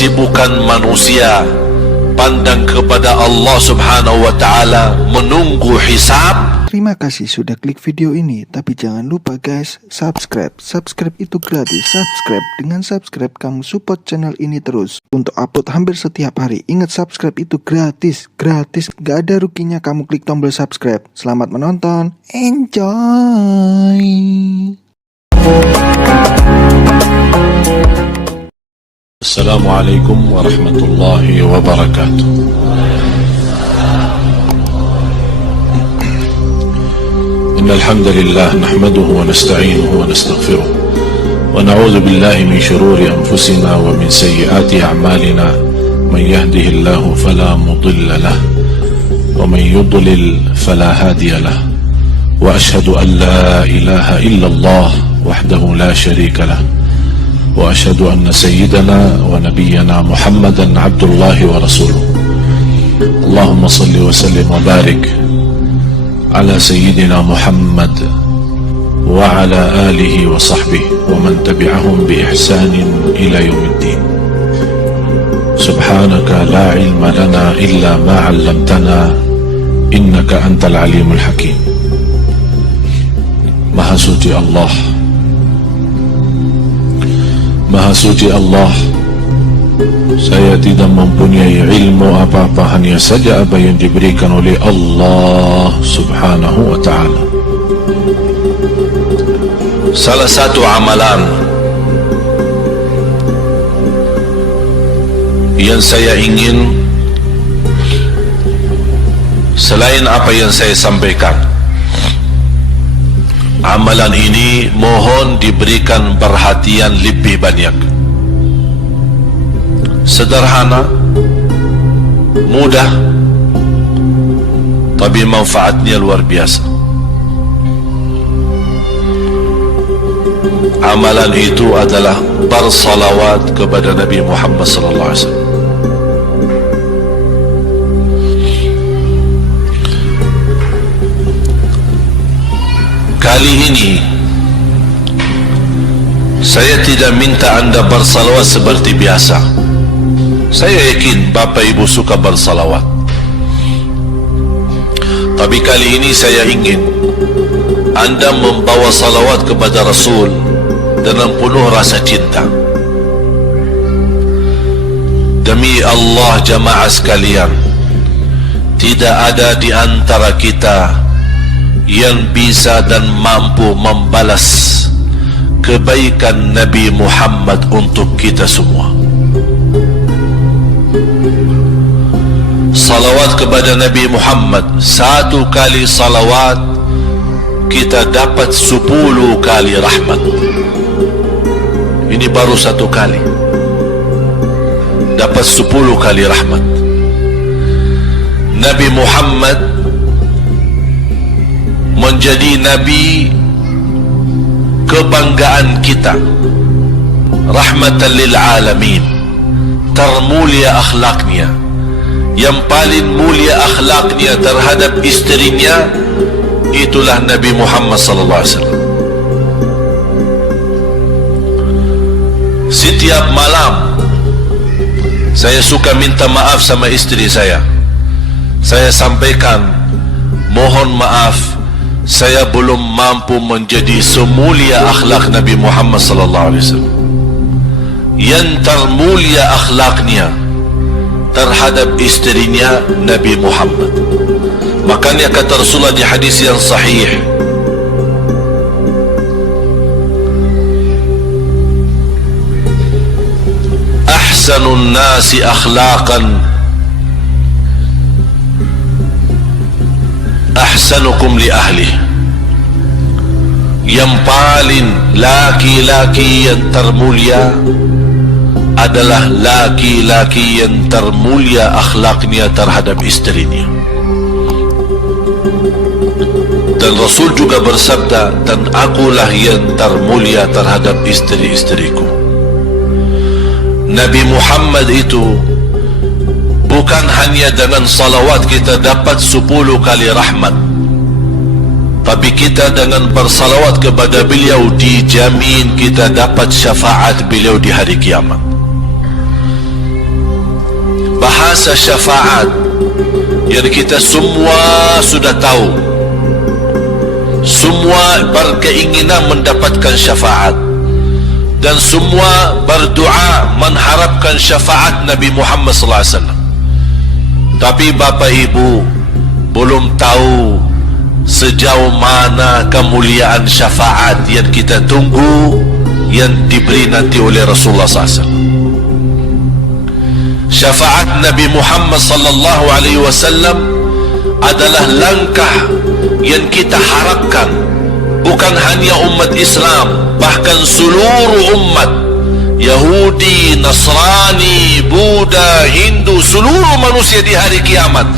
kesibukan manusia, pandang kepada Allah Subhanahu wa Ta'ala, menunggu hisab. Terima kasih sudah klik video ini, tapi jangan lupa guys, subscribe itu gratis. Dengan subscribe kamu support channel ini terus untuk upload hampir setiap hari. Ingat, subscribe itu gratis, gak ada ruginya kamu klik tombol subscribe. Selamat menonton, enjoy. Assalamualaikum warahmatullahi wabarakatuh. Innal hamdalillah nahmaduhu wa nasta'inuhu wa nastaghfiruh wa na'udzu billahi min shururi anfusina wa min sayyiati a'malina. Man yahdihillahu fala mudilla lahu wa man yudlil fala hadiya lahu. Wa ashhadu an la ilaha illallah wahdahu la sharika lahu. وأشهد أن سيدنا ونبينا محمدا عبد الله ورسوله. اللهم صل وسلم وبارك على سيدنا محمد وعلى آله وصحبه ومن تبعهم بإحسان إلى يوم الدين. سبحانك لا علم لنا إلا ما علمتنا إنك أنت العليم الحكيم. Maha suci Allah, Maha suci Allah, saya tidak mempunyai ilmu apa-apa, hanya saja apa yang diberikan oleh Allah Subhanahu wa Ta'ala. Salah satu amalan yang saya ingin, selain apa yang saya sampaikan, amalan ini mohon diberikan perhatian lebih banyak. Sederhana, mudah, tapi manfaatnya luar biasa. Amalan itu adalah bersalawat kepada Nabi Muhammad sallallahu alaihi wasallam. Kali ini saya tidak minta anda bersalawat seperti biasa. Saya yakin Bapak Ibu suka bersalawat, tapi kali ini saya ingin anda membawa salawat kepada Rasul dengan penuh rasa cinta. Demi Allah jamaah sekalian, tidak ada di antara kita yang bisa dan mampu membalas kebaikan Nabi Muhammad untuk kita semua. Salawat kepada Nabi Muhammad, satu kali salawat kita dapat 10 kali rahmat. Ini baru satu kali, dapat 10 kali rahmat. Nabi Muhammad menjadi Nabi kebanggaan kita, rahmatan lil alamin, termulia akhlaknya. Yang paling mulia akhlaknya terhadap istrinya itulah Nabi Muhammad sallallahu alaihi wasallam. Setiap malam saya suka minta maaf sama istri saya. Saya sampaikan, mohon maaf, saya belum mampu menjadi semulia akhlak Nabi Muhammad sallallahu alaihi wasallam. Yang termulia akhlaknya terhadap istrinya Nabi Muhammad. Makanya kata Rasulullah di hadis yang sahih, ahsanun nasi akhlaqan ahsanukum li ahli. Yang paling laki-laki yang termulia adalah laki-laki yang termulia akhlaknya terhadap istrinya. Dan Rasul juga bersabda, dan akulah yang termulia terhadap istri-istriku. Nabi Muhammad itu bukan hanya dengan salawat kita dapat 10 kali rahmat, tapi kita dengan bersalawat kepada beliau dijamin kita dapat syafaat beliau di hari kiamat. bahasa syafaat yang kita semua sudah tahu, semua berkeinginan mendapatkan syafaat dan semua berdoa mengharapkan syafaat Nabi Muhammad SAW. Tapi Bapak Ibu belum tahu sejauh mana kemuliaan syafaat yang kita tunggu yang diberi nanti oleh Rasulullah SAW. Syafaat Nabi Muhammad sallallahu alaihi wasallam adalah langkah yang kita harapkan, bukan hanya umat Islam, bahkan seluruh umat, Yahudi, Nasrani, Buddha, Hindu, seluruh manusia di hari kiamat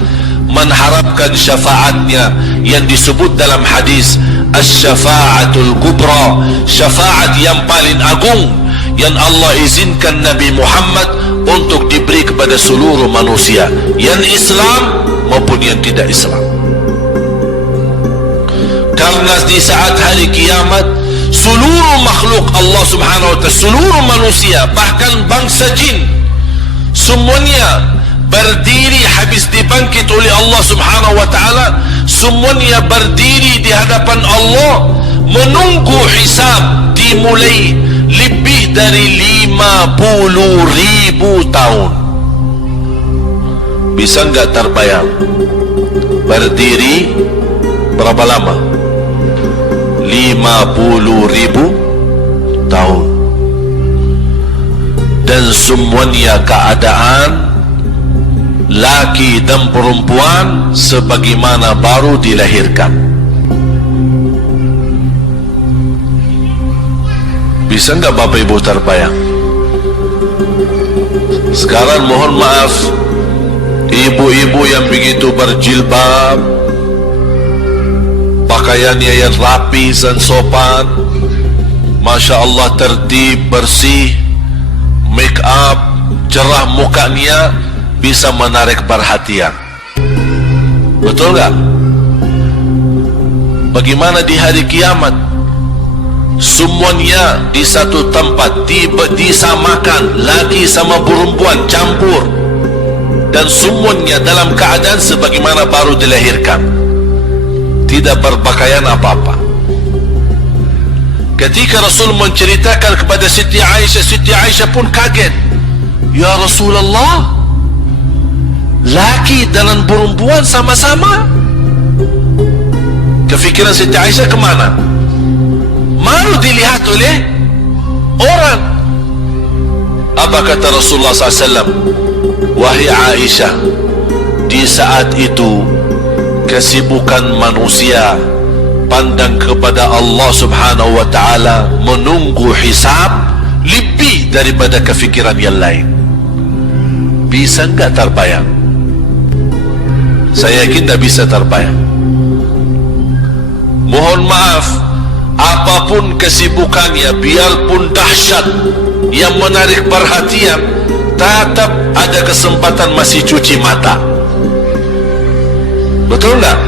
mengharapkan syafaatnya yang disebut dalam hadis Asy-Syafa'atul Kubra, syafaat yang paling agung yang Allah izinkan Nabi Muhammad untuk diberi kepada seluruh manusia, yang Islam maupun yang tidak Islam. Karena di saat hari kiamat seluruh makhluk Allah Subhanahu wa ta'ala, seluruh manusia, bahkan bangsa jin, semuanya berdiri habis dibangkit oleh Allah Subhanahu wa ta'ala, semuanya berdiri di hadapan Allah menunggu hisab dimulai lebih dari 50.000 tahun. Bisa enggak terbayang berdiri berapa lama? 50.000 tahun. Dan semuanya keadaan laki dan perempuan sebagaimana baru dilahirkan. Bisa enggak Bapak Ibu terbayang? Sekarang mohon maaf, ibu-ibu yang begitu berjilbab, pakaiannya yang rapi dan sopan, Masya Allah, tertib, bersih, make up, cerah mukanya, bisa menarik perhatian. Betul enggak? Bagaimana di hari kiamat? Semuanya di satu tempat, disamakan, laki sama perempuan campur, dan semuanya dalam keadaan sebagaimana baru dilahirkan, tidak berpakaian apa-apa. Ketika Rasul menceritakan kepada Siti Aisyah pun kaget. Ya Rasulullah, laki dan perempuan sama-sama. Kefikiran Siti Aisyah kemana? Malu dilihat oleh orang. Apa kata Rasulullah SAW? Wahai Aisyah, di saat itu kesibukan manusia pandang kepada Allah Subhanahu wa ta'ala, menunggu hisab lebih daripada kefikiran yang lain. Bisa enggak terbayang? Saya yakin tak bisa terbayang. Mohon maaf, apapun kesibukannya, biarpun dahsyat yang menarik perhatian, tetap ada kesempatan masih cuci mata. Betul enggak?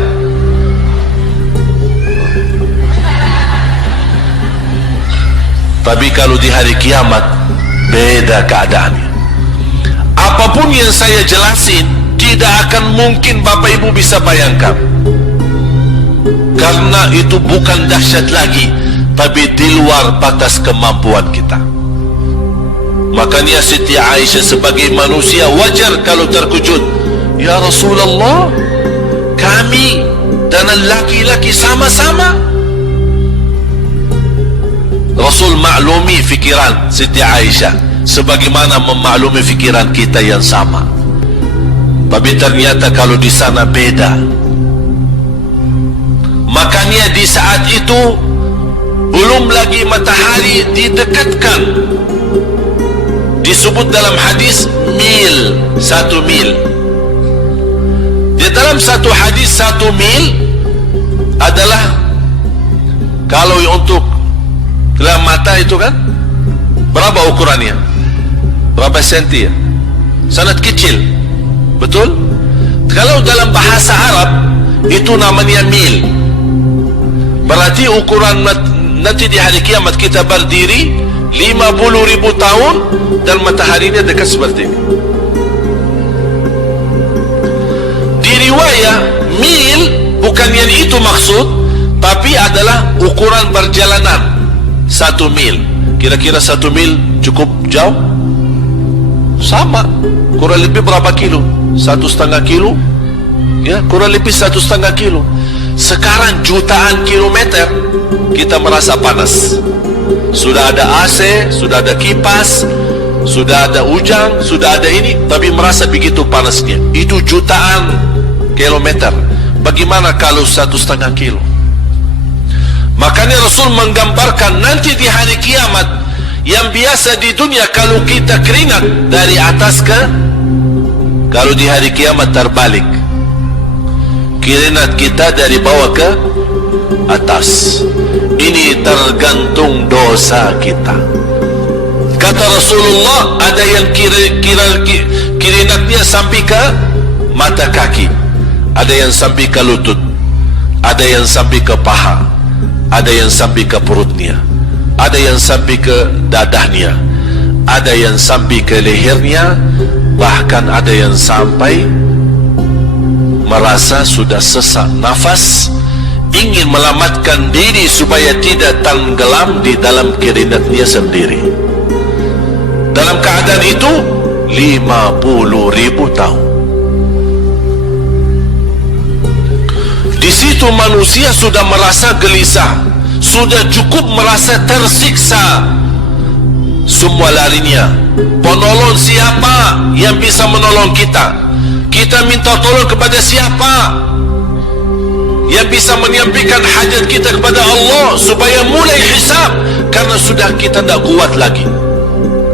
Tapi kalau di hari kiamat beda keadaannya. Apapun yang saya jelasin tidak akan mungkin Bapak Ibu bisa bayangkan, karena itu bukan dahsyat lagi, tapi di luar batas kemampuan kita. Makanya Siti Aisyah sebagai manusia wajar kalau terkejut. Ya Rasulullah, kami dan laki-laki sama-sama. Rasul maklumi fikiran Siti Aisyah sebagaimana memaklumi fikiran kita yang sama. Tapi ternyata kalau di sana beda. Makanya di saat itu belum lagi matahari didekatkan. Disebut dalam hadis mil, 1 mil. Di dalam satu hadis 1 mil adalah, kalau untuk dalam mata itu kan berapa ukurannya? Berapa senti ya? Sangat kecil. Betul? Kalau dalam bahasa Arab itu namanya mil. Berarti ukuran nanti di hari kiamat kita berdiri 50.000 tahun dan mataharinya dekat seperti ini. riwayah mil bukan yang itu maksud, tapi adalah ukuran perjalanan 1 mil. Kira-kira 1 mil cukup jauh? Sama, kurang lebih berapa kilo? 1,5 kilo? Ya, kurang lebih 1,5 kilo. Sekarang jutaan kilometer kita merasa panas. Sudah ada AC, sudah ada kipas, sudah ada ujang, sudah ada ini, tapi merasa begitu panasnya. Itu jutaan kilometer. Bagaimana kalau 1,5 kilo? Makanya Rasul menggambarkan nanti di hari kiamat, yang biasa di dunia kalau kita keringat dari atas ke, kalau di hari kiamat terbalik, keringat kita dari bawah ke atas. Ini tergantung dosa kita. Kata Rasulullah, ada yang keringatnya sampai ke mata kaki, ada yang sampai ke lutut, ada yang sampai ke paha, ada yang sampai ke perutnya, ada yang sampai ke dadahnya, ada yang sampai ke lehernya, bahkan ada yang sampai merasa sudah sesak nafas, ingin melamatkan diri supaya tidak tenggelam di dalam keringatnya sendiri. Dalam keadaan itu 50.000 tahun. Di situ manusia sudah merasa gelisah, sudah cukup merasa tersiksa. Semua larinya, penolong siapa yang bisa menolong kita? Kita minta tolong kepada siapa yang bisa menyampaikan hajat kita kepada Allah supaya mulai hisab? Karena sudah kita tidak kuat lagi.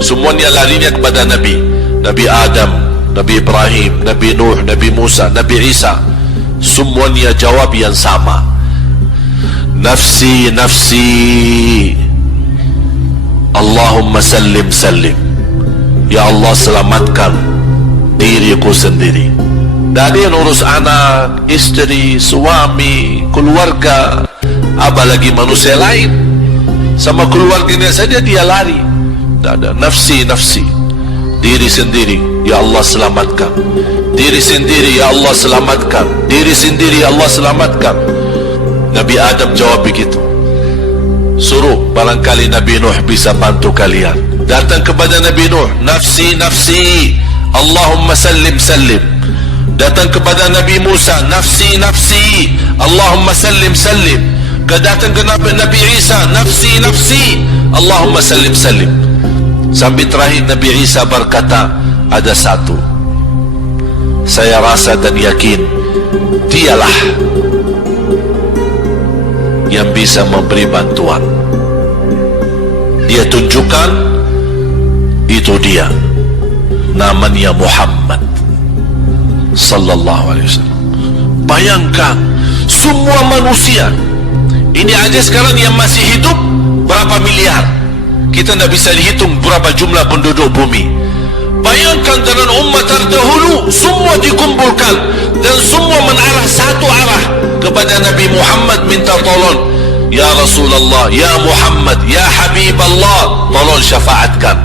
Semuanya larinya kepada Nabi Adam, Nabi Ibrahim, Nabi Nuh, Nabi Musa, Nabi Isa. Semuanya jawab yang sama, nafsi, nafsi, Allahumma sallim, sallim. Ya Allah, selamatkan diriku sendiri. Tak ada yang urus anak, istri, suami, keluarga, apalagi manusia lain. Sama keluarganya saja dia lari. Tak ada, nafsi, nafsi, diri sendiri. Ya Allah, selamatkan diri sendiri. Ya Allah, selamatkan diri sendiri. Ya Allah, selamatkan. Nabi Adam jawab begitu. Suruh, barangkali Nabi Nuh bisa bantu kalian. Datang kepada Nabi Nuh, nafsi, nafsi, Allahumma sallim, sallim. Datang kepada Nabi Musa, nafsi, nafsi, Allahumma sallim, sallim. Datang ke Nabi Isa, nafsi, nafsi, Allahumma sallim, sallim. Sampai terakhir Nabi Isa berkata, ada satu saya rasa dan yakin, dialah yang bisa memberi bantuan. Dia tunjukkan, itu dia, namanya Muhammad sallallahu alaihi wasallam. Bayangkan, semua manusia ini aja sekarang yang masih hidup berapa miliar, kita tidak bisa dihitung berapa jumlah penduduk bumi. Bayangkan dengan umat terdahulu, semua dikumpulkan dan semua menarah satu arah kepada Nabi Muhammad, minta tolong. Ya Rasulullah, ya Muhammad, ya Habib Allah, tolong syafaatkan.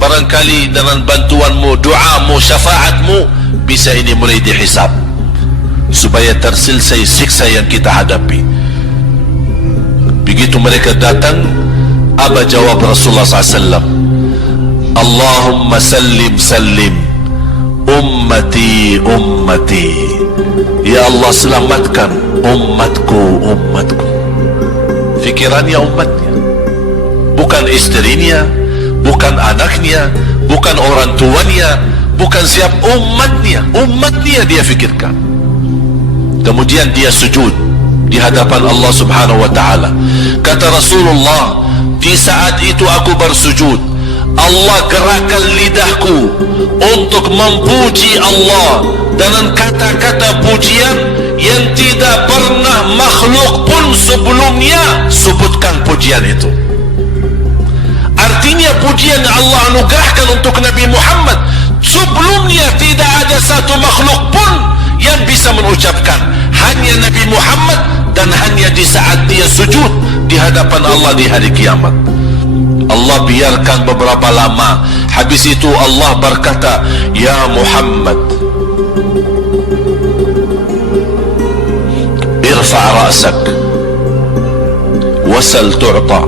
Barangkali dengan bantuanmu, doamu, syafaatmu, bisa ini mulai dihisab supaya terselesai siksa yang kita hadapi. Begitu mereka datang, apa jawab Rasulullah SAW? Allahumma sallim, sallim, ummati, ummati. Ya Allah, selamatkan umatku, umatku. Fikirannya umatnya, bukan istrinya, bukan anaknya, bukan orang tuanya, bukan siap, umatnya. Umatnya dia fikirkan. Kemudian dia sujud di hadapan Allah Subhanahu wa ta'ala. Kata Rasulullah, di saat itu aku bersujud, Allah gerakkan lidahku untuk memuji Allah dengan kata-kata pujian yang tidak pernah makhluk pun sebelumnya sebutkan pujian itu. Artinya pujian yang Allah anugerahkan untuk Nabi Muhammad, sebelumnya tidak ada satu makhluk pun yang bisa mengucapkan. Hanya Nabi Muhammad, dan hanya di saat dia sujud di hadapan Allah di hari kiamat. Allah biarkan beberapa lama, habis itu Allah berkata, ya Muhammad, irfa' ra'sak wasal tu'ta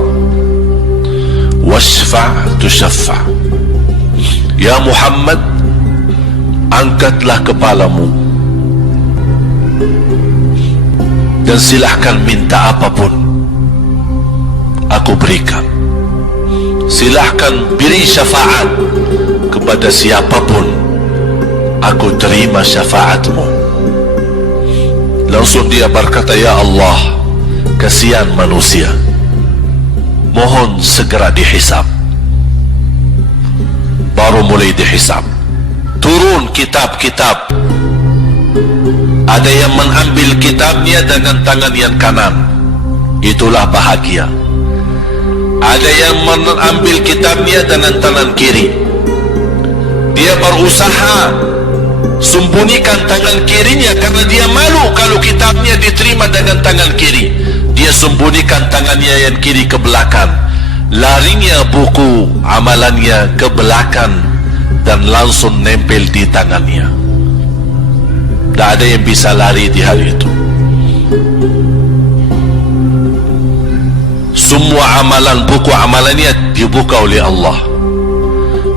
washfa' tushaffa. Ya Muhammad, angkatlah kepalamu dan silahkan minta apapun, aku berikan. Silahkan beri syafaat kepada siapapun, aku terima syafaatmu. Langsung dia berkata, ya Allah, kasihan manusia, mohon segera dihisab. Baru mulai dihisab, turun kitab-kitab. Ada yang mengambil kitabnya dengan tangan yang kanan, itulah bahagia. Ada yang mengambil kitabnya dengan tangan kiri, dia berusaha sembunyikan tangan kirinya karena dia malu kalau kitabnya diterima dengan tangan kiri. Dia sembunyikan tangannya yang kiri ke belakang, larinya buku amalannya ke belakang dan langsung nempel di tangannya. Tak ada yang bisa lari di hari itu. Semua amalan, buku amalannya dibuka oleh Allah,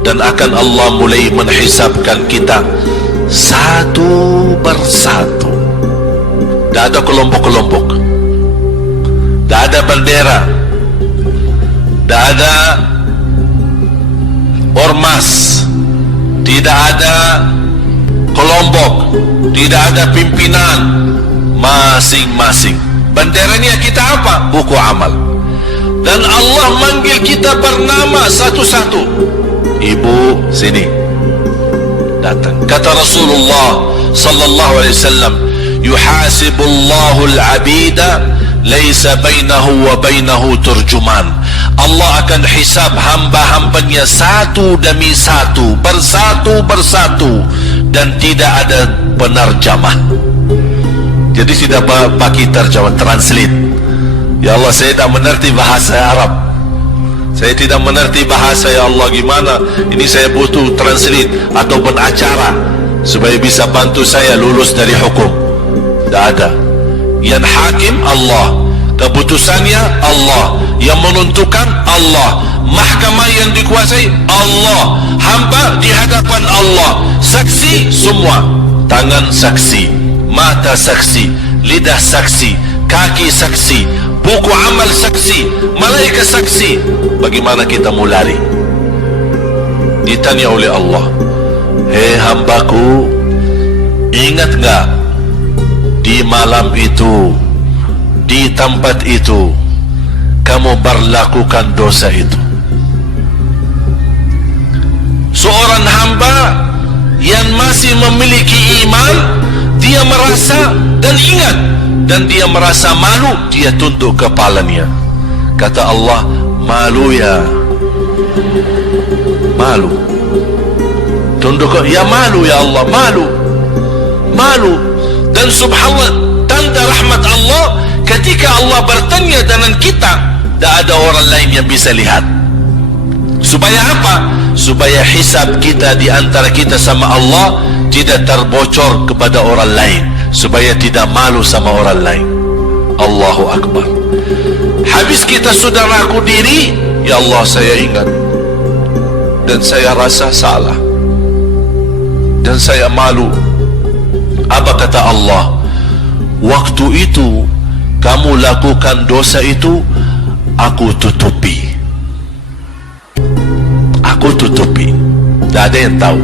dan akan Allah mulai menghisabkan kita satu persatu. Tak ada kelompok-kelompok, tak ada bendera, tak ada ormas, tidak ada kelompok, tidak ada pimpinan, masing-masing. Benderanya kita apa? Buku amal. Dan Allah manggil kita bernama satu-satu. Ibu, sini, datang. Kata Rasulullah sallallahu alaihi wasallam, yuhasibullahu al-abida laisa bainahu wa bainahu turjuman. Allah akan hisab hamba-hambanya satu demi satu, bersatu-bersatu, dan tidak ada penerjemah. Jadi tidak pakai terjemah, translate. Ya Allah, saya tak mengerti bahasa Arab, saya tidak mengerti bahasa, ya Allah, gimana ini, saya butuh translate atau pengacara supaya bisa bantu saya lulus dari hukum. Tak ada. Yang hakim Allah, keputusannya Allah, yang menentukan Allah, mahkamah yang dikuasai Allah, hamba di hadapan Allah, saksi semua, tangan saksi, mata saksi, lidah saksi, kaki saksi, buku amal saksi, malaikat saksi. Bagaimana kita mau lari? Ditanya oleh Allah, hei hambaku, ingat enggak di malam itu, di tempat itu, kamu berlakukan dosa itu? Seorang hamba yang masih memiliki iman, dia merasa dan ingat, dan dia merasa malu, dia tunduk kepalanya. Kata Allah, malu ya, malu, tunduk, ya malu ya Allah, malu, malu. Dan subhanallah, tanda rahmat Allah, ketika Allah bertanya dengan kita, tak ada orang lain yang bisa lihat. Supaya apa? Supaya hisab kita di antara kita sama Allah tidak terbocor kepada orang lain, supaya tidak malu sama orang lain. Allahu Akbar. Habis kita sudah ragu diri, ya Allah, saya ingat dan saya rasa salah dan saya malu. Apa kata Allah? Waktu itu kamu lakukan dosa itu, aku tutupi, aku tutupi. Tak ada yang tahu.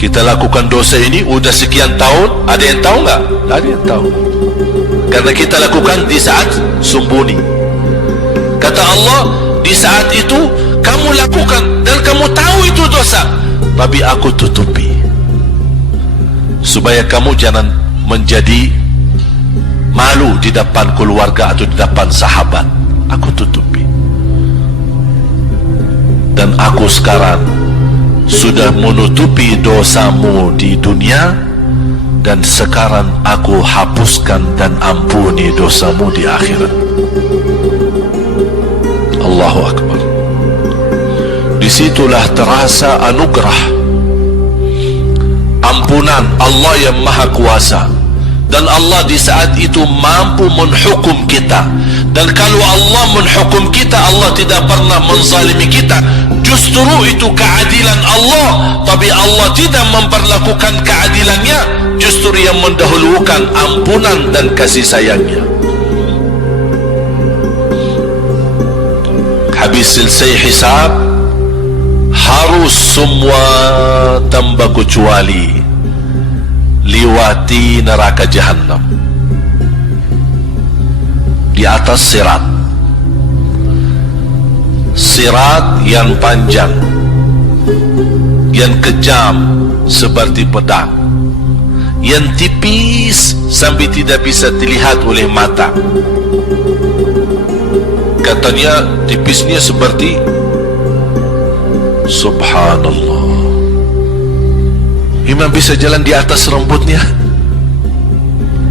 Kita lakukan dosa ini udah sekian tahun, ada yang tahu enggak? Tak ada yang tahu, karena kita lakukan di saat sembunyi. Kata Allah, di saat itu kamu lakukan dan kamu tahu itu dosa, tapi aku tutupi supaya kamu jangan menjadi malu di depan keluarga atau di depan sahabat. Aku tutupi. Dan aku sekarang sudah menutupi dosamu di dunia, dan sekarang aku hapuskan dan ampuni dosamu di akhirat. Allahu Akbar. Disitulah terasa anugerah, ampunan Allah yang maha kuasa, dan Allah di saat itu mampu menghukum kita. Dan kalau Allah menghukum kita, Allah tidak pernah menzalimi kita. Justru itu keadilan Allah, tapi Allah tidak memperlakukan keadilannya, justru yang mendahulukan ampunan dan kasih sayangnya. Habis selesai hisab, harus semua tanpa kecuali liwati neraka Jahannam di atas sirat. Sirat yang panjang, yang kejam seperti pedang, yang tipis sampai tidak bisa dilihat oleh mata. Katanya tipisnya seperti, subhanallah, imam bisa jalan di atas rambutnya.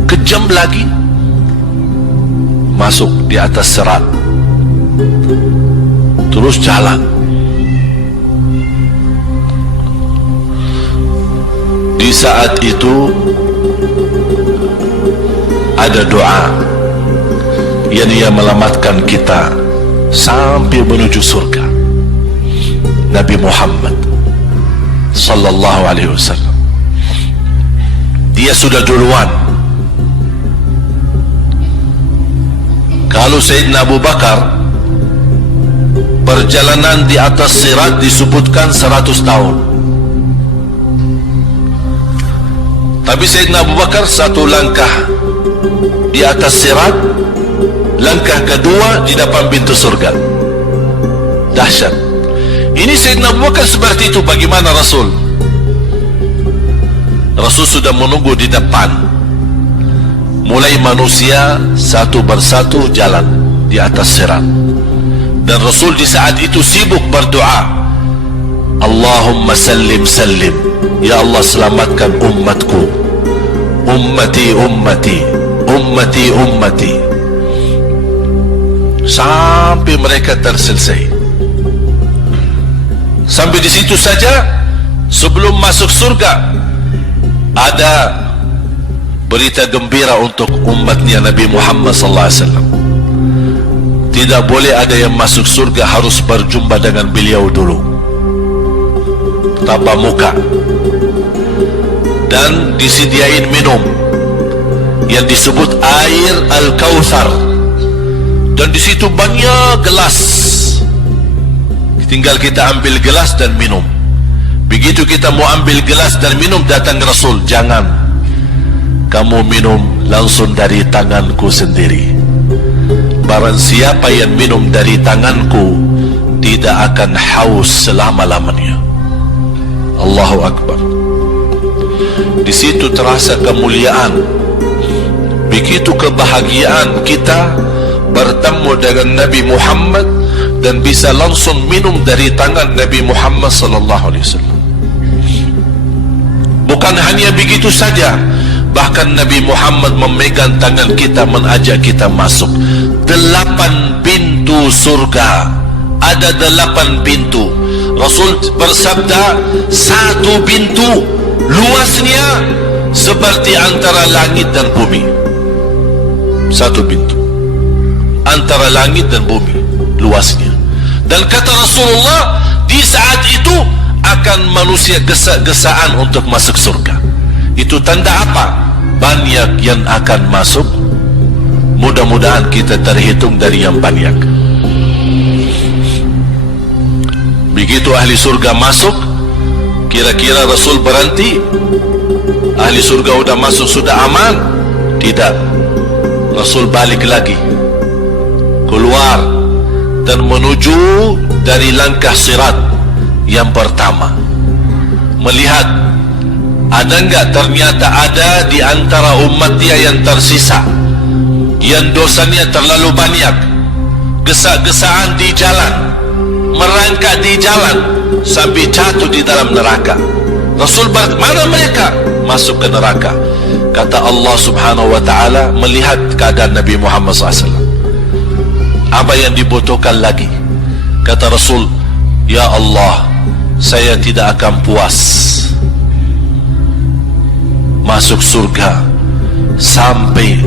Kejam lagi, masuk di atas serat, terus jalan. Di saat itu ada doa yang ia melamatkan kita sampai menuju surga. Nabi Muhammad sallallahu alaihi wasallam, dia sudah duluan. Kalau Sayyidina Abu Bakar, perjalanan di atas sirat disebutkan 100 tahun. Tapi Sayyidina Abu Bakar satu langkah di atas sirat, langkah kedua di depan pintu surga. Dahsyat. Ini Sayyidina Abu Bakar seperti itu. Bagaimana Rasul? Rasul sudah menunggu di depan. Mulai manusia satu persatu jalan di atas sirat. Dan Rasul di saat itu sibuk berdoa, Allahumma sallim sallim, ya Allah selamatkan umatku, ummati ummati, ummati ummati, sampai mereka terselesai. Sampai di situ saja. Sebelum masuk surga, ada berita gembira untuk umatnya Nabi Muhammad sallallahu alaihi wasallam. Tidak boleh ada yang masuk surga, harus berjumpa dengan beliau dulu, tatap muka, dan disediain minum yang disebut air Al-Kautsar. Dan di situ banyak gelas, tinggal kita ambil gelas dan minum. Begitu kita mau ambil gelas dan minum, datang Rasul, jangan kamu minum langsung dari tanganku sendiri. Barang siapa yang minum dari tanganku tidak akan haus selama-lamanya. Allahu Akbar. Di situ terasa kemuliaan. Begitu kebahagiaan kita bertemu dengan Nabi Muhammad dan bisa langsung minum dari tangan Nabi Muhammad sallallahu alaihi wasallam. Bukan hanya begitu saja, bahkan Nabi Muhammad memegang tangan kita, mengajak kita masuk 8 pintu surga. Ada 8 pintu. Rasul bersabda, satu pintu luasnya seperti antara langit dan bumi. Satu pintu antara langit dan bumi luasnya. Dan kata Rasulullah, di saat itu akan manusia gesa-gesaan untuk masuk surga. Itu tanda apa? Banyak yang akan masuk. Mudah-mudahan kita terhitung dari yang banyak. Begitu ahli surga masuk, kira-kira Rasul berhenti? Ahli surga sudah masuk, sudah aman? Tidak. Rasul balik lagi, keluar dan menuju dari langkah sirat yang pertama, melihat ada enggak ternyata ada di antara umatnya yang tersisa, yang dosanya terlalu banyak, gesa-gesaan di jalan, merangkak di jalan sampai jatuh di dalam neraka. Rasul mana mereka? Masuk ke neraka. Kata Allah subhanahu wa ta'ala, melihat keadaan Nabi Muhammad SAW, apa yang dibutuhkan lagi? Kata Rasul, ya Allah, saya tidak akan puas masuk surga sampai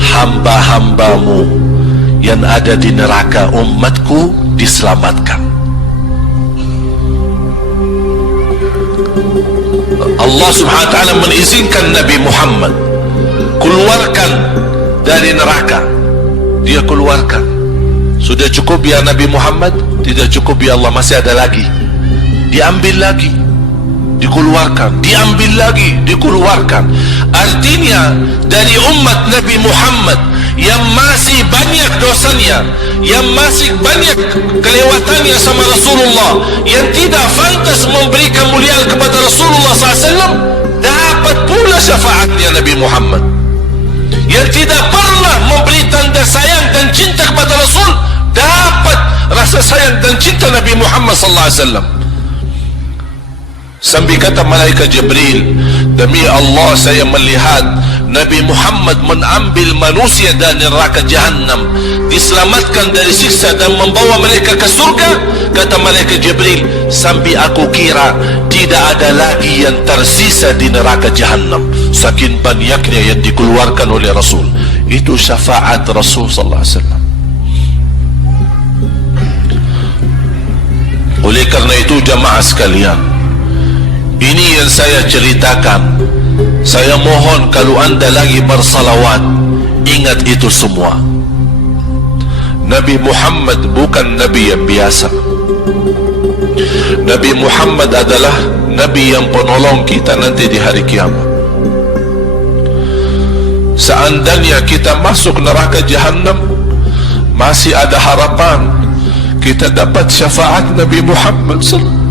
hamba-hambamu yang ada di neraka umatku diselamatkan. Allah subhanahu wa ta'ala mengizinkan Nabi Muhammad keluarkan dari neraka. Dia keluarkan. Sudah cukup ya Nabi Muhammad? Tidak cukup ya Allah, masih ada lagi. Diambil lagi, dikeluarkan, diambil lagi, dikeluarkan. Artinya dari umat Nabi Muhammad yang masih banyak dosanya, yang masih banyak kelewatannya sama Rasulullah, yang tidak pantas memberi kemuliaan kepada Rasulullah SAW, dapat pula syafaatnya Nabi Muhammad. Yang tidak pernah memberi tanda sayang dan cinta kepada Rasul, dapat rasa sayang dan cinta Nabi Muhammad SAW. Sambil kata malaikat Jibril, demi Allah saya melihat Nabi Muhammad mengambil manusia dari neraka Jahannam, diselamatkan dari siksa dan membawa mereka ke surga. Kata malaikat Jibril, sambil aku kira tidak ada lagi yang tersisa di neraka Jahannam, saking banyaknya yang dikeluarkan oleh Rasul. Itu syafaat Rasul sallallahu alaihi wasallam. Oleh karena itu jamaah sekalian, ini yang saya ceritakan. Saya mohon kalau anda lagi bersalawat, ingat itu semua. Nabi Muhammad bukan Nabi yang biasa. Nabi Muhammad adalah Nabi yang penolong kita nanti di hari kiamat. Seandainya kita masuk neraka Jahannam, masih ada harapan kita dapat syafaat Nabi Muhammad sallallahu.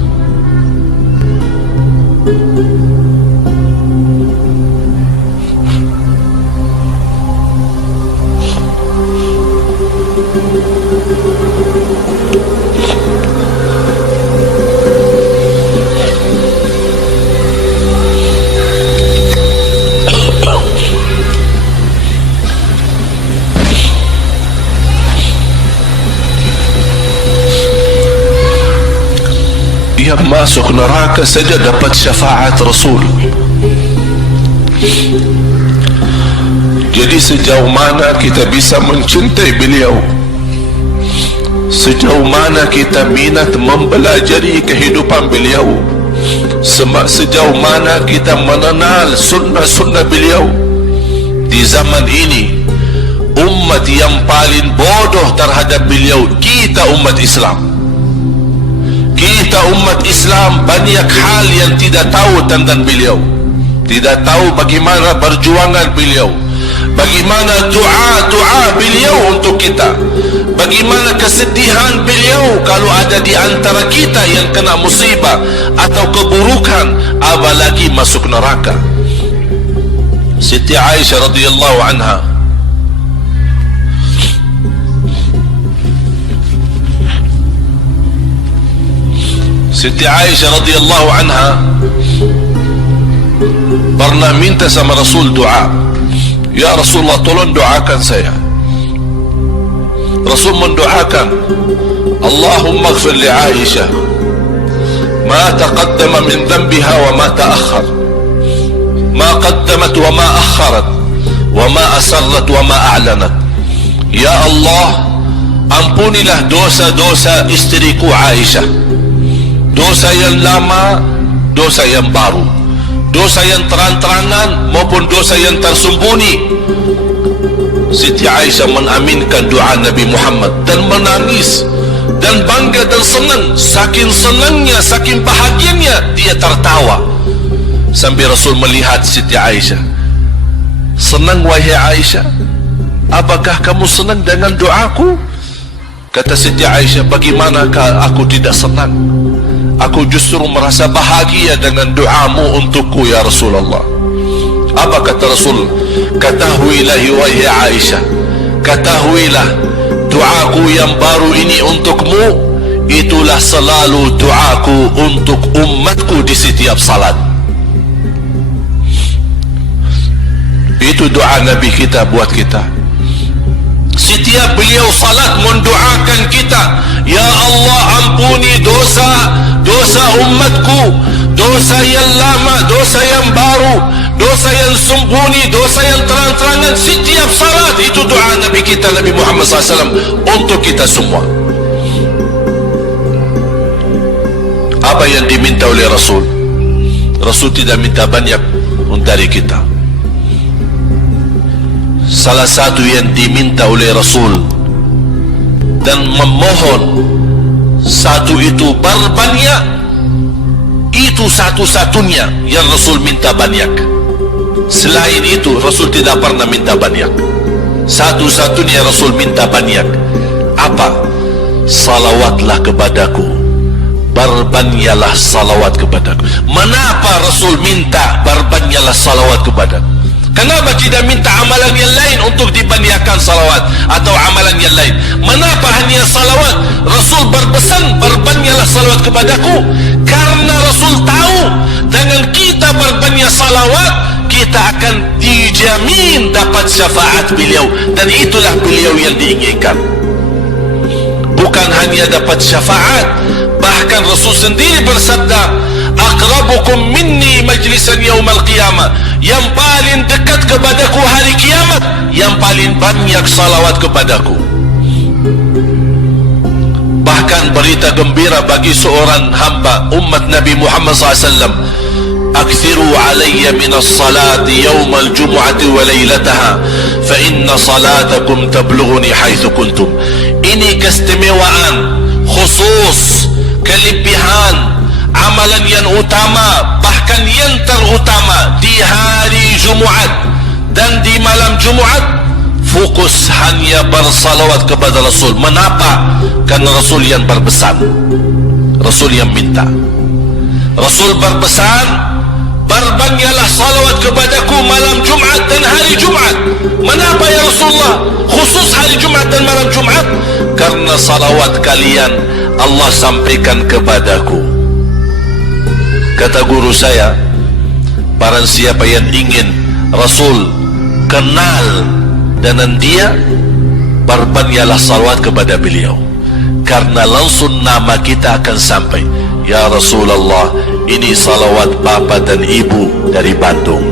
Yang masuk neraka saja dapat syafaat Rasul. Jadi sejauh mana kita bisa mencintai beliau, sejauh mana kita minat mempelajari kehidupan beliau, sejauh mana kita mengenal sunnah-sunnah beliau. Di zaman ini, umat yang paling bodoh terhadap beliau kita umat Islam. Kita umat Islam banyak hal yang tidak tahu tentang beliau, tidak tahu bagaimana perjuangan beliau, bagaimana doa beliau untuk kita, bagaimana kesedihan beliau kalau ada di antara kita yang kena musibah atau keburukan, apalagi masuk neraka. Siti Aisyah radhiyallahu anha, Siti Aisyah radhiyallahu anha pernah minta sama Rasul doa. Ya Rasulullah, tolong doakan saya. Rasul mendoakan, Allahumma ighfir li Aisyah ma taqaddama min dhanbiha wa ma ta'akhkhar, ma qaddamat wa ma akharat, wa ma asarrat wa ma a'lanat. Ya Allah, ampunilah dosa-dosa istriku Aisyah, dosa yang lama, dosa yang baru, dosa yang terang-terangan maupun dosa yang tersembunyi. Siti Aisyah mengaminkan doa Nabi Muhammad dan menangis dan bangga dan senang. Saking senangnya, saking bahagianya, dia tertawa. Sambil Rasul melihat Siti Aisyah, senang wahai Aisyah, apakah kamu senang dengan doaku? Kata Siti Aisyah, bagaimanakah aku tidak senang? Aku justru merasa bahagia dengan doamu untukku ya Rasulullah. Apa kata Rasul? Ketahuilah wahai Aisyah, ketahuilah doaku yang baru ini untukmu, itulah selalu doaku untuk umatku di setiap salat. Itu doa Nabi kita buat kita. Setiap beliau salat mendoakan kita, ya Allah ampuni dosa umatku, dosa yang lama, dosa yang baru, dosa yang sembunyi, dosa yang terang-terangan. Setiap salat itu doa Nabi kita, Nabi Muhammad SAW, untuk kita semua. Apa yang diminta oleh Rasul? Rasul tidak minta banyak dari kita. Salah satu yang diminta oleh Rasul dan memohon, satu itu berbanyak, itu satu-satunya yang Rasul minta banyak. Selain itu Rasul tidak pernah minta banyak. Satu-satunya Rasul minta banyak. Apa? Salawatlah kepadaku, berbanyaklah salawat kepadaku. Mengapa Rasul minta berbanyaklah salawat kepadaku? Kenapa tidak minta amalan yang lain untuk dibanyakkan salawat atau amalan yang lain? Mengapa hanya salawat? Rasul berpesan berbanyaklah salawat kepadaku, karena Rasul tahu dengan kita berbanyak salawat, kita akan dijamin dapat syafaat beliau, dan itulah beliau yang diinginkan. Bukan hanya dapat syafaat, bahkan Rasul sendiri bersabda, aqrabukum minni majlisan yaumal qiyamah, yang paling dekat kepadaku hari kiamat, yang paling banyak salawat kepadaku. Bahkan berita gembira bagi seorang hamba umat Nabi Muhammad SAW, akthiru alayya minas salati yawmal jumu'ati wa laylataha, fa inna salatakum tablughuni haitsu kuntum. Ini keistimewaan khusus, kelebihan, amalan yang utama, bahkan yang terutama di hari Jumaat dan di malam Jumaat, fokus hanya bersalawat kepada Rasul. Mengapa? Karena Rasul yang berpesan, Rasul yang minta. Rasul berpesan, berbanyaklah salawat kepadaku malam Jumaat dan hari Jumaat. Mengapa ya Rasulullah khusus hari Jumaat dan malam Jumaat? Karena salawat kalian Allah sampaikan kepadaku. Kata guru saya, barang siapa yang ingin Rasul kenal dengan dia, berbanyaklah salawat kepada beliau, karena langsung nama kita akan sampai. Ya Rasulullah, ini salawat bapa dan ibu dari Bandung,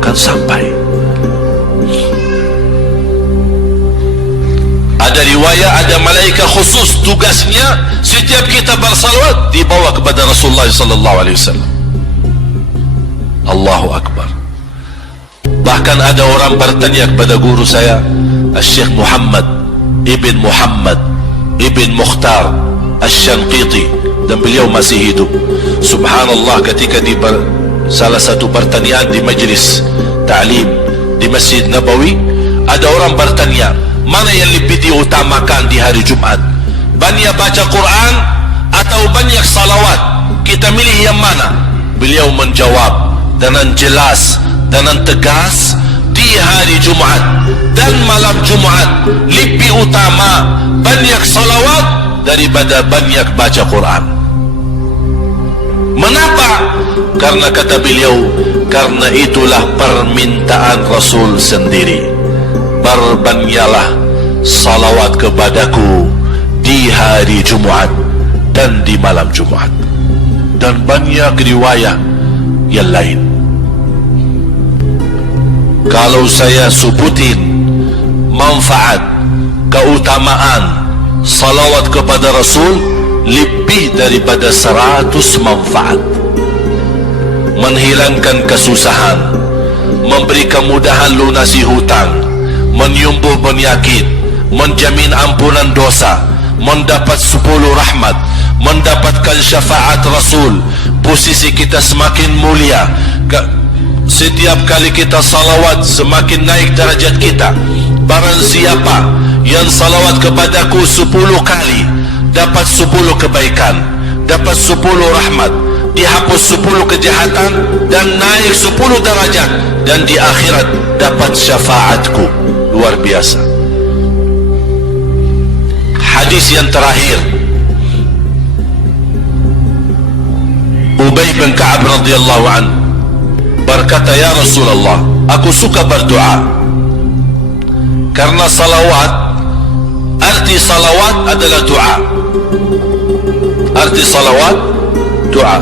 kan sampai. Ada riwayat, ada malaikat khusus tugasnya setiap kita bersalawat dibawa kepada Rasulullah SAW. Allahu Akbar. Bahkan ada orang bertanya kepada guru saya, Syekh Muhammad Ibn Muhammad Ibn Mukhtar Asy-Syanqiti, dan beliau masih hidup. Subhanallah, ketika di salah satu pertanyaan di majlis ta'lim di Masjid Nabawi, ada orang bertanya, mana yang lebih diutamakan di hari Jumat? Banyak baca Quran atau banyak salawat? Kita milih yang mana? Beliau menjawab dengan jelas, dengan tegas, di hari Jumat dan malam Jumat lebih utama banyak salawat daripada banyak baca Quran. Mengapa? Karena kata beliau, karena itulah permintaan Rasul sendiri, berbanyaklah salawat kepadaku di hari Jumat dan di malam Jumat. Dan banyak riwayat yang lain. Kalau saya sebutin manfaat, keutamaan salawat kepada Rasul, lebih daripada 100 manfaat. Menghilangkan kesusahan, memberi kemudahan lunasi hutang, menyembuh penyakit, menjamin ampunan dosa, mendapat 10 rahmat, mendapatkan syafaat Rasul, posisi kita semakin mulia. Setiap kali kita salawat semakin naik derajat kita. Barang siapa yang salawat kepadaku 10 kali, dapat 10 kebaikan, dapat 10 rahmat, dihapus 10 kejahatan, dan naik 10 derajat, dan di akhirat dapat syafaatku. Luar biasa. Hadis yang terakhir, Ubay bin Ka'ab radhiyallahu anhu berkata, ya Rasulullah, aku suka berdoa, karena salawat, arti salawat adalah doa. Arti salawat, doa.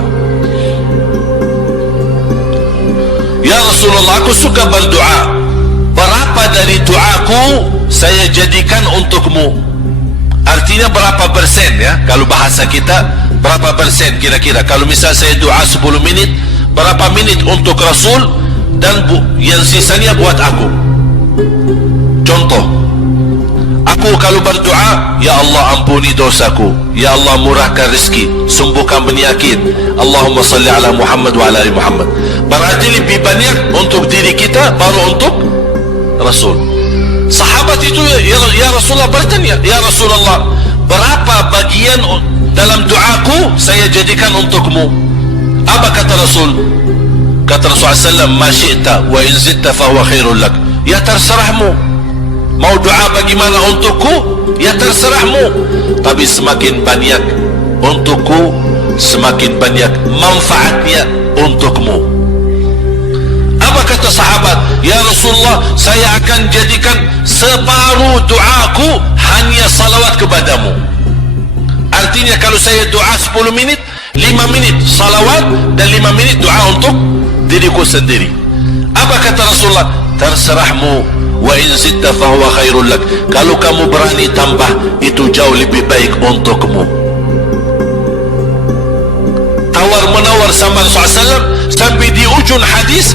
Rasulullah, aku suka berdoa. Berapa dari doaku saya jadikan untukmu? Artinya berapa persen ya? Kalau bahasa kita, berapa persen kira-kira? Kalau misal saya doa 10 menit, berapa menit untuk Rasul, dan yang sisanya buat aku. Contoh, aku kalau berdoa, ya Allah ampuni dosaku, ya Allah murahkan rezeki, sembuhkan penyakit, Allahumma salli ala Muhammad wa ala ali Muhammad. Berarti lebih banyak untuk diri kita, baru untuk Rasul. Sahabat itu ya Rasulullah bertanya, ya Rasulullah, berapa bagian dalam doaku saya jadikan untukmu? Apa kata Rasul? Kata Rasulullah SAW, ma syi'ta wa in zidta fahuwa khairul lak. Ya terserahmu, mau doa bagaimana untukku, ya terserahmu, tapi semakin banyak untukku, semakin banyak manfaatnya untukmu. Apa kata sahabat? Ya Rasulullah, saya akan jadikan separuh doaku hanya salawat kepadamu. Artinya kalau saya doa 10 menit, 5 menit salawat dan 5 menit doa untuk diriku sendiri. Apa kata Rasulullah? Terserahmu, wa in zidta fahuwa khairul lak. Kalau kamu berani tambah, itu jauh lebih baik untukmu. Tawar menawar sama Rasulullah SAW, sampai di ujung hadis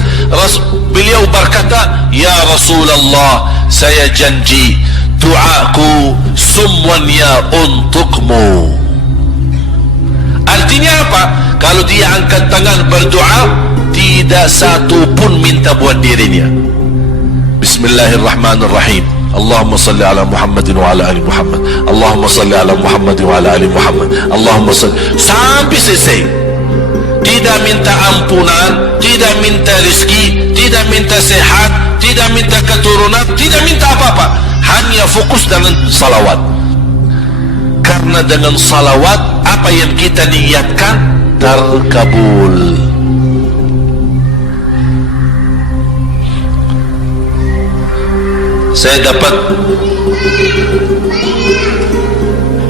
beliau berkata, ya Rasulullah, saya janji doaku semuanya untukmu. Artinya apa? Kalau dia angkat tangan berdoa, tidak satu pun minta buat dirinya. Bismillahirrahmanirrahim. Allahumma salli ala Muhammadin wa ala ali Muhammad. Allahumma salli ala Muhammadin wa ala ali Muhammad. Allahumma salli, sampai selesai. Tidak minta ampunan, tidak minta rezeki, tidak minta sehat, tidak minta keturunan, tidak minta apa-apa, hanya fokus dengan salawat. Karena dengan salawat, apa yang kita niatkan terkabul. Saya dapat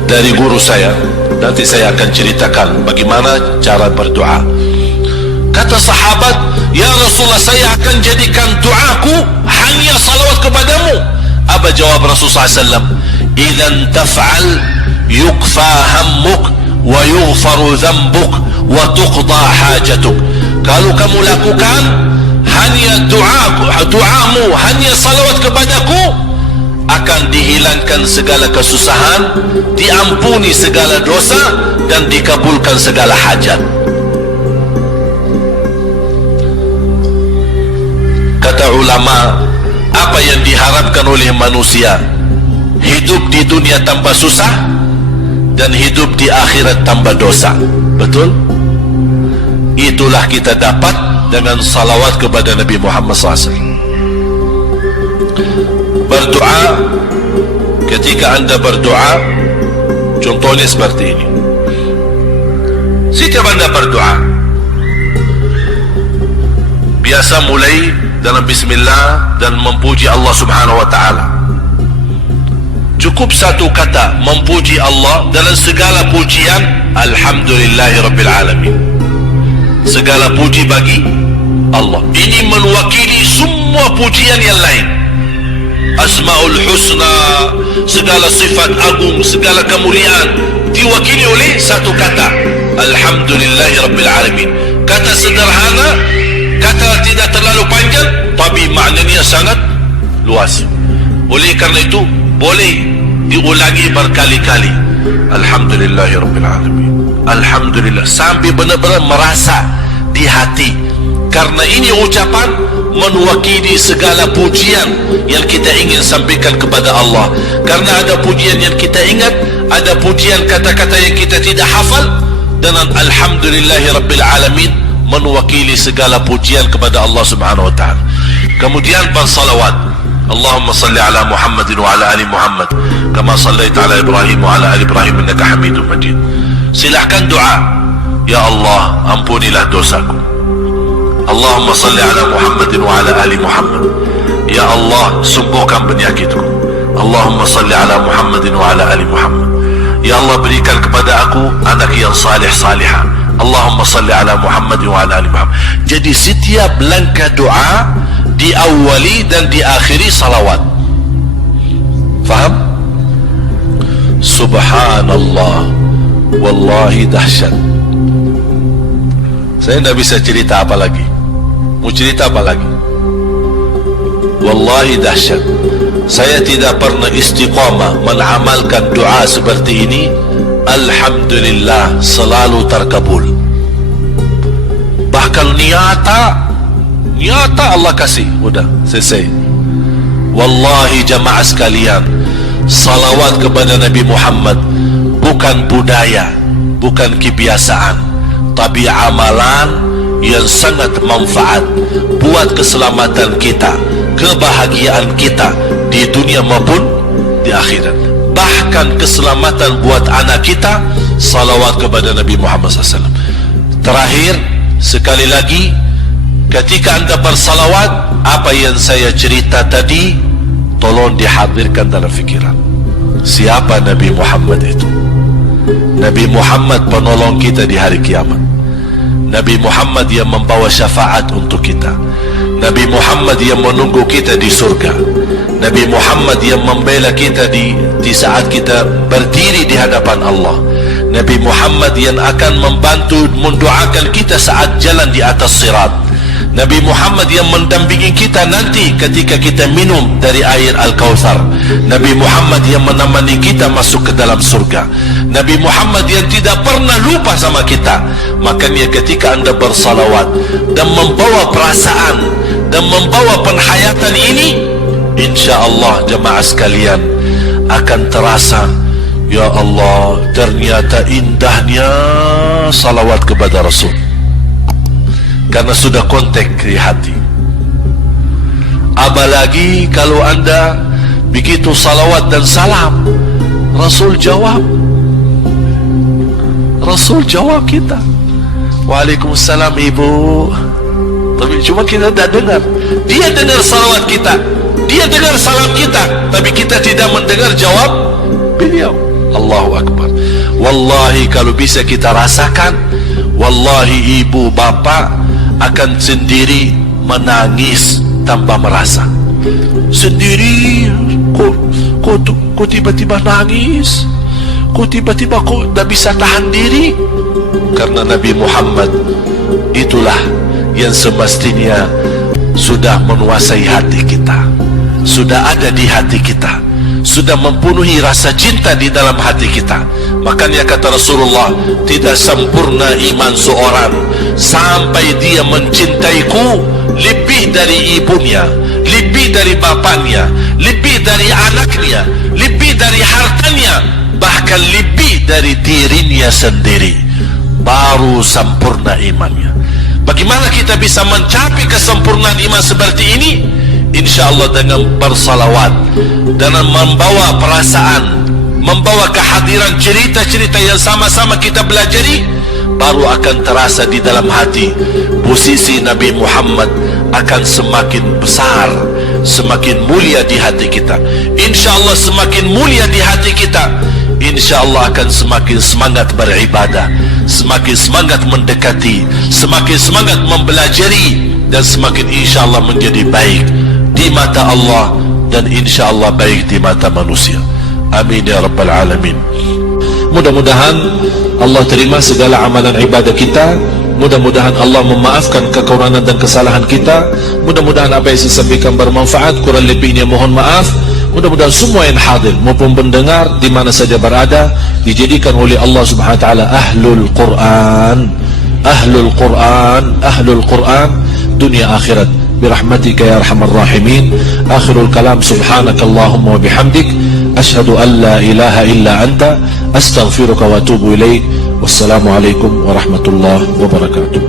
dari guru saya, nanti saya akan ceritakan bagaimana cara berdoa. Kata sahabat, ya Rasulullah, saya akan jadikan doaku hanya salawat kepadamu. Apa jawab Rasulullah SAW? Idzan taf'al yukfa hammuk wa yughfaru dhanbuk wa tuqda hajatuk. Kalau kamu lakukan hanya doamu, hanya salawat kepadaku, akan dihilangkan segala kesusahan, diampuni segala dosa, dan dikabulkan segala hajat. Kata ulama, apa yang diharapkan oleh manusia? Hidup di dunia tanpa susah dan hidup di akhirat tanpa dosa. Betul? Itulah kita dapat dengan salawat kepada Nabi Muhammad SAW. Berdoa, ketika anda berdoa, contohnya seperti ini. Setiap anda berdoa, biasa mulai dalam bismillah dan memuji Allah Subhanahu wa ta'ala. Cukup satu kata memuji Allah dalam segala pujian, alhamdulillahi rabbil alamin. Segala puji bagi Allah. Ini mewakili semua pujian yang lain. Asmaul husna, segala sifat agung, segala kemuliaan diwakili oleh satu kata, alhamdulillahi rabbil alamin. Kata sederhana, kata tidak terlalu panjang, tapi maknanya sangat luas. Oleh karena itu boleh diulangi berkali-kali, alhamdulillahi rabbil alamin, alhamdulillah, sampai benar-benar merasa di hati. Karena ini ucapan mewakili segala pujian yang kita ingin sampaikan kepada Allah. Karena ada pujian yang kita ingat, ada pujian kata-kata yang kita tidak hafal. Dan alhamdulillahi rabbil alamin mewakili segala pujian kepada Allah Subhanahu wa ta'ala. Kemudian bersalawat, Allahumma salli ala Muhammadin wa ala ali Muhammad kama sallaita ala Ibrahim wa ala ali Ibrahim innaka Hamidum Majid. Silahkan doa, ya Allah ampunilah dosaku. Allahumma salli ala Muhammadin wa ala ali Muhammad. Ya Allah sembuhkan penyakitku. Allahumma salli ala Muhammadin wa ala ali Muhammad. Ya Allah berikan kepada aku anak yang salih salihah. Allahumma salli ala Muhammad wa ala ali Muhammad. Jadi setiap langkah doa diawali dan diakhiri salawat. Faham? Subhanallah, wallahi dahsyat. Saya tidak bisa cerita apa lagi. Mau cerita apa lagi? Wallahi dahsyat. Saya tidak pernah istiqamah mengamalkan doa seperti ini. Alhamdulillah, selalu terkabul. Bahkan nyata Allah kasih. Udah selesai. Wallahi jamaah sekalian, salawat kepada Nabi Muhammad bukan budaya, bukan kebiasaan, tapi amalan yang sangat manfaat buat keselamatan kita, kebahagiaan kita di dunia maupun di akhirat. Bahkan keselamatan buat anak kita, salawat kepada Nabi Muhammad SAW. Terakhir, sekali lagi, ketika anda bersalawat, apa yang saya cerita tadi tolong dihadirkan dalam fikiran. Siapa Nabi Muhammad itu? Nabi Muhammad penolong kita di hari kiamat. Nabi Muhammad yang membawa syafaat untuk kita. Nabi Muhammad yang menunggu kita di surga. Nabi Muhammad yang membela kita di saat kita berdiri di hadapan Allah. Nabi Muhammad yang akan membantu mendoakan kita saat jalan di atas sirat. Nabi Muhammad yang mendampingi kita nanti ketika kita minum dari air Al-Kautsar. Nabi Muhammad yang menemani kita masuk ke dalam surga. Nabi Muhammad yang tidak pernah lupa sama kita. Makanya ketika anda bersalawat dan membawa perasaan dan membawa penghayatan ini, insyaallah jemaah sekalian akan terasa, ya Allah, ternyata indahnya salawat kepada Rasul. Karena sudah kontak di hati. Apalagi kalau anda begitu salawat dan salam, Rasul jawab. Rasul jawab kita, Waalaikumsalam ibu. Tapi cuma kita tidak dengar. Dia dengar salawat kita, dia dengar salam kita, tapi kita tidak mendengar jawab beliau. Allahu Akbar. Wallahi kalau bisa kita rasakan, wallahi ibu bapak akan sendiri menangis tanpa merasa. Sendiri, kok tiba-tiba nangis, kok tiba-tiba kok tidak bisa tahan diri. Karena Nabi Muhammad itulah yang semestinya sudah menguasai hati kita, sudah ada di hati kita, sudah mempenuhi rasa cinta di dalam hati kita. Makanya kata Rasulullah, tidak sempurna iman seorang sampai dia mencintaiku lebih dari ibunya, lebih dari bapaknya, lebih dari anaknya, lebih dari hartanya, bahkan lebih dari dirinya sendiri. Baru sempurna imannya. Bagaimana kita bisa mencapai kesempurnaan iman seperti ini? InsyaAllah dengan bersalawat, dengan membawa perasaan, membawa kehadiran cerita-cerita yang sama-sama kita pelajari, baru akan terasa di dalam hati posisi Nabi Muhammad akan semakin besar, semakin mulia di hati kita. InsyaAllah semakin mulia di hati kita, InsyaAllah akan semakin semangat beribadah, semakin semangat mendekati, semakin semangat mempelajari, dan semakin InsyaAllah menjadi baik di mata Allah dan InsyaAllah baik di mata manusia. Amin ya Rabbal Alamin. Mudah-mudahan Allah terima segala amalan ibadah kita. Mudah-mudahan Allah memaafkan kekurangan dan kesalahan kita. Mudah-mudahan apa yang saya sampaikan bermanfaat. Kurang lebihnya mohon maaf. Mudah-mudahan semua yang hadir maupun pendengar di mana saja berada dijadikan oleh Allah Subhanahu wa taala ahlul Quran, ahlul Quran, ahlul Quran dunia akhirat. Birahmatika ya arhamar rahimin. Akhirul kalam, subhanakallahumma wa bihamdik, ashhadu an la ilaha illa anta, astaghfiruka wa atubu ilaik. Wassalamualaikum warahmatullahi wabarakatuh.